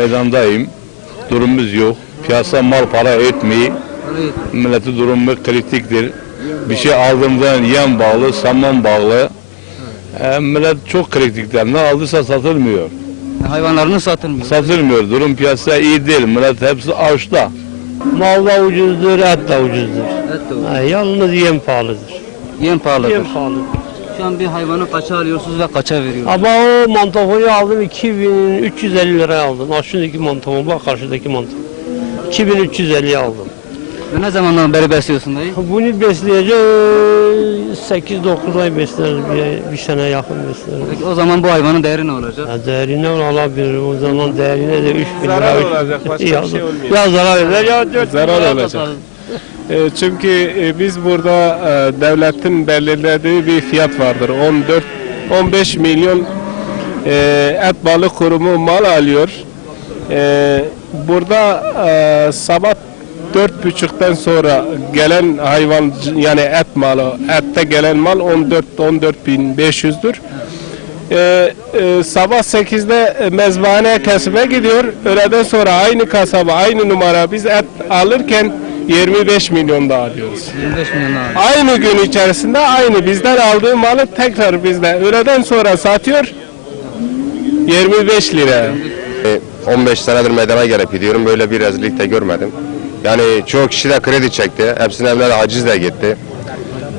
meydandayım. Durumumuz yok. Piyasa mal para etmiyor. Milletin durumu kritiktir. Bir şey aldığımdan yem bağlı, saman bağlı. Millet çok kritikler. Ne aldıysa satılmıyor. Hayvanlarını satılmıyor. Satılmıyor. Durum piyasa iyi değil. Millet hepsi açta. Mal da ucuzdur, et de ucuzdur. Evet, doğru. Yalnız yem pahalıdır. Yem pahalıdır. Yem pahalıdır. Şu an bir hayvanı kaça alıyorsunuz ve kaça veriyorsunuz? Ama o mantofonu aldım 2350 liraya aldım. Aşağıdaki mantofon, bak karşıdaki mantofon. 2350'ye aldım. Ve ne zamandan beri besliyorsun dayı? Bunu besleyeceğiz 8-9 ay besleriz, bir sene yakın besleriz. Peki o zaman bu hayvanın değeri ne olacak? Ya değerine alabilir, o zaman değerine de 3000 lira. Zarar olacak, başka bir şey olmuyor. Ya zarar eder ya 4 Zarar olacak. Çünkü biz burada devletin belirlediği bir fiyat vardır. 14-15 milyon et balık kurumu mal alıyor. Burada sabah 4.30'dan sonra gelen hayvan, yani et malı, ette gelen mal 14.500'dür. Sabah 8'de mezbahaneye kesime gidiyor. Öğleden sonra aynı kasaba, aynı numara biz et alırken 25 milyon da alıyoruz. 25 milyon abi. Aynı gün içerisinde aynı bizden aldığı malı tekrar bizde öğleden sonra satıyor 25 lira. 15 senedir meydana gelip gidiyorum. Böyle bir rezillik de görmedim. Yani çoğu kişi de kredi çekti. Hepsinin evine aciz de gitti.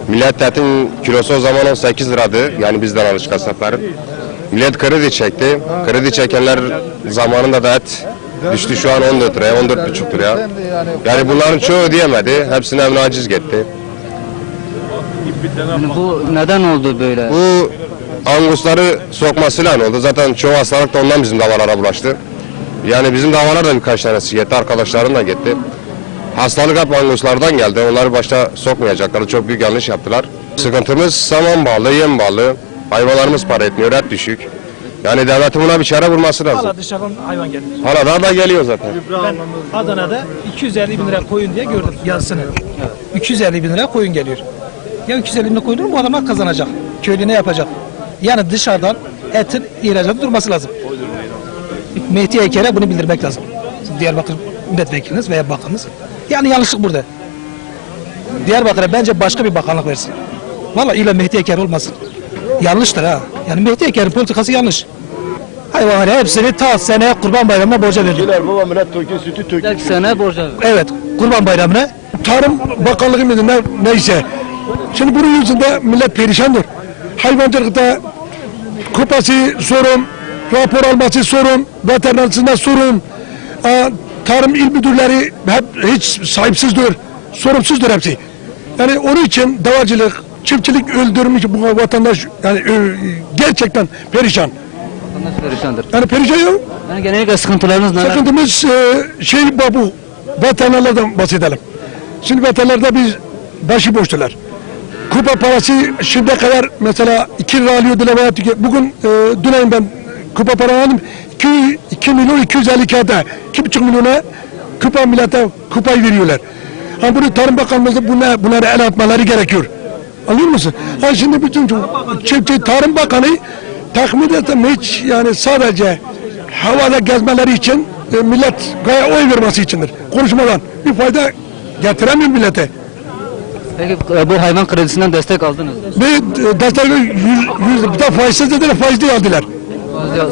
Millet etin kilosu o zaman 18 liradı. Yani bizden alış kasapların. Millet kredi çekti. Kredi çekenler zamanında da et düştü şu an 14 liraya, 14,5 liraya. Yani bunların çoğu ödeyemedi. Hepsinin evine aciz gitti. Yani bu neden oldu böyle? Bu angusları sokmasıyla oldu. Zaten çoğu hastalık da ondan bizim davalara bulaştı. Yani bizim davalar da birkaç tanesi gitti, arkadaşlarım da gitti. Hastalık hep anguslardan geldi. Onları başta sokmayacaklar. Çok büyük yanlış yaptılar. Sıkıntımız saman bağlı, yem bağlı. Hayvanlarımız para etmiyor, et düşük. Yani devletin buna bir çare bulması lazım. Hala dışarıdan hayvan gelir. Hala da geliyor zaten. Ben Adana'da 250 bin lira koyun diye gördüm yazısını. 250 bin lira koyun geliyor. Ya 250 bin lira koyun bu adamlar kazanacak. Köylü ne yapacak? Yani dışarıdan etin ihracatı durması lazım. Mehdi Eker'e bunu bildirmek lazım. Diyarbakır milletvekiliniz veya bakanınız. Yani yanlışlık burada. Diyarbakır'a bence başka bir bakanlık versin. Vallahi illa Mehdi Eker olmasın. Yanlıştır ha. Yani Mehdi Eker'in politikası yanlış. Hayvanları hepsini ta seneye Kurban Bayramı'na borca veriyor. Belki sene borca ver. Evet, Kurban Bayramı'na. Tarım Bakanlığı mıydı neyse. Şimdi bunun yüzünden millet perişandır. Hayvancılıkta kupası sorun, rapor alması sorun, veterinerinde sorun. Tarım il müdürleri hep hiç sahipsizdir, sorumsuzdur hepsi. Yani onun için davacılık, çiftçilik öldürmüş bu vatandaş yani gerçekten perişan. Vatandaş perişandır. Yani perişan yok. Yani genellikle sıkıntılarınız neler? Sıkıntımız bu veterinerlerden bahsedelim. Şimdi veterinerde biz başıboştular. Kupa parası şimdiye kadar mesela 2 lira alıyordular veya bugün dün ben kupa para aldım 2 milyon 250 kağıda 2,5 milyona kupa millete kupayı veriyorlar. Ha bunu Tarım Bakanlığı'nda bunlara el atmaları gerekiyor. Anlıyor musun? Ha şimdi bütün çiftçi Tarım Bakanı tahmin etsem hiç yani sadece havada gezmeleri için millet gaya oy vermesi içindir. Konuşmadan bir fayda getiremiyor millete. Peki bu hayvan kredisinden destek aldınız mı? Ve destek bir de faizsiz dediler, faizli aldılar.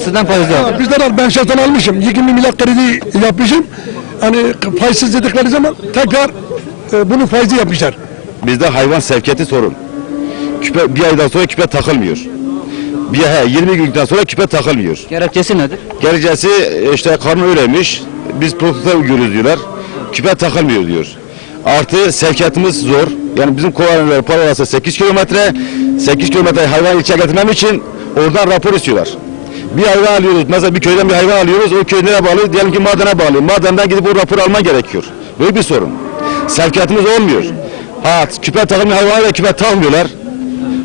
Sizden faizli aldı. Bizden ben şahsen almışım, 20 milyar kredi yapmışım. Hani faizsiz dedikleri zaman tekrar bunu faizli yapmışlar. Bizde hayvan sevkiyatı sorun. Küpe, bir aydan sonra küpe takılmıyor. 20 günden sonra küpe takılmıyor. Gerekçesi nedir? Gerekçesi işte kanun öyleymiş. Biz protokole uyuyoruz diyorlar. Küpe takılmıyor diyor. Artı sevkiyatımız zor. Yani bizim kovanlar paralasa 8 kilometre. 8 kilometre hayvan içe getirmem için oradan rapor istiyorlar. Bir hayvan alıyoruz. Mesela bir köyden bir hayvan alıyoruz. O köy nereye bağlı? Diyelim ki madene bağlı. Madenden gidip o raporu alman gerekiyor. Böyle bir sorun. Sevkiyatımız olmuyor. Küpe takılmayan hayvanlarla küpe takmıyorlar.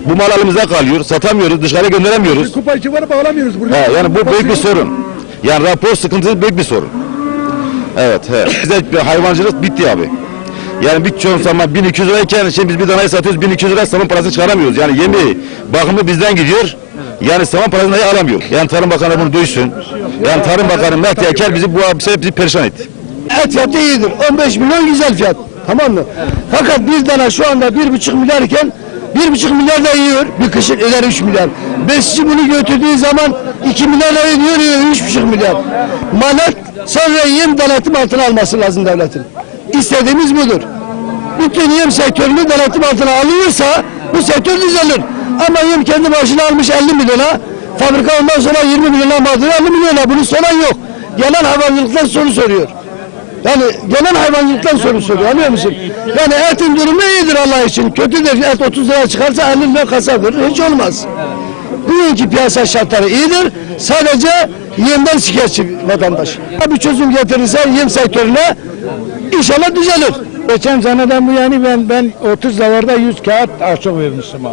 Bu mal elimizde kalıyor. Satamıyoruz. Dışarı gönderemiyoruz. Kupa içi var bağlamıyoruz burada. Yani bu büyük bir sorun. Yani rapor sıkıntısı büyük bir sorun. Evet. Bizde hayvancılık bitti abi. Yani bir çoğun zaman 1200 lirayken şimdi biz bir danayı satıyoruz 1200 lira saman parasını çıkaramıyoruz. Yani yemeği, bakımı bizden gidiyor. Yani saman parasını dahi alamıyor. Yani Tarım Bakanı bunu duysun. Yani Tarım Bakanı Mehdi Eker bizi bu hadise bizi perişan etti. Et fiyatı iyidir. 15 milyon güzel fiyat. Tamam mı? Fakat bir tane şu anda 1,5 milyar iken 1,5 milyar da yiyor. Bir kışın eder 3 milyar. Besçi bunu götürdüğü zaman 2 milyar da yiyor 3,5 milyar. Malat sonra yem denetim altına alması lazım devletin. İstediğimiz budur. Bütün yem sektörünü denetim altına alıyorsa bu sektör düzelir. Ama yem kendi başına almış 50 milyona, fabrika ondan sonra 20 milyona mağdur 50 milyona. Bunu soran yok. Gelen hayvancılıktan soru soruyor. Yani gelen hayvancılıktan soru soruyor, anlıyor musun? Yani etin durumu iyidir Allah için. Kötüdür, et 30 lira çıkarsa 50 lira kasa verir, hiç olmaz. Bugünkü piyasa şartları iyidir. Sadece yemden şikayetçi vatandaş. Bir çözüm getirirse yem sektörüne inşallah düzelir. Geçen seneden bu yani ben 30 davarda 100 kağıt açık vermiştim ha.